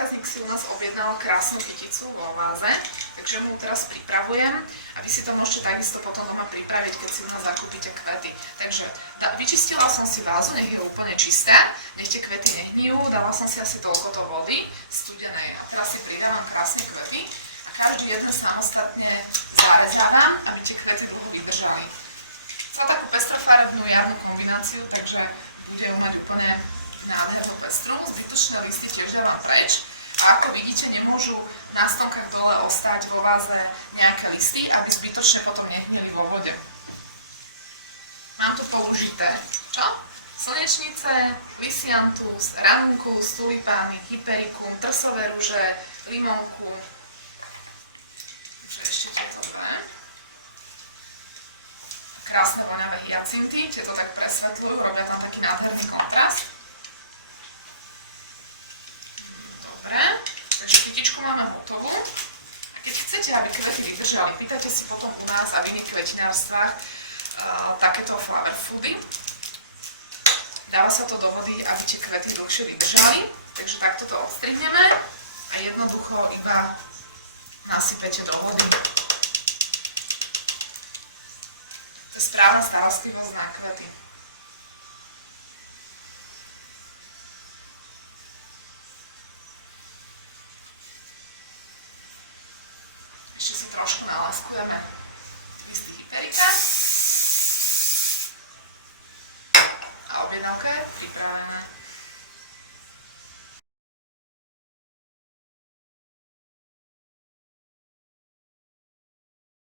zákazník si u nás objednal krásnu kyticu vo váze, takže mu teraz pripravujem a vy si to môžete takisto potom doma pripraviť, keď si u nás zakúpite kvety. Takže vyčistila som si vázu, nech je úplne čistá, nech tie kvety nehnijú, dala som si asi toľkoto vody studenej a teraz si pridávam krásne kvety a každý jeden samostatne zarezávam, aby tie kvety dlho vydržali. Chcem takú pestrofarebnú jarnú kombináciu, takže bude ju mať úplne nádhernú pestru. Zbytočné listy tiež dávam preč. A ako vidíte, nemôžu na stonkách dole ostať vo váze nejaké listy, aby zbytočne potom nehnili vo vode. Mám tu použité čo? Slnečnice, lysiantus, ranunculus, tulipány, hypericum, trsové ruže, limonku. Ešte tieto dve. Krásne voňavé hyacinty, tieto tak presvetľujú, robia tam taký nádherný kontrast. Dobre, takže kytičku máme hotovú. A keď chcete, aby kvety vydržali, pýtajte si potom u nás a v iných kvetinárstvách takéto flower foody. Dáva sa to do vody, aby tie kvety dlhšie vydržali. Takže takto to odstrihneme a jednoducho iba nasypete do vody. To je správna starostlivosť na kvety. Ešte si trošku nalaskujeme listy hyperika. A objednávka je pripravená.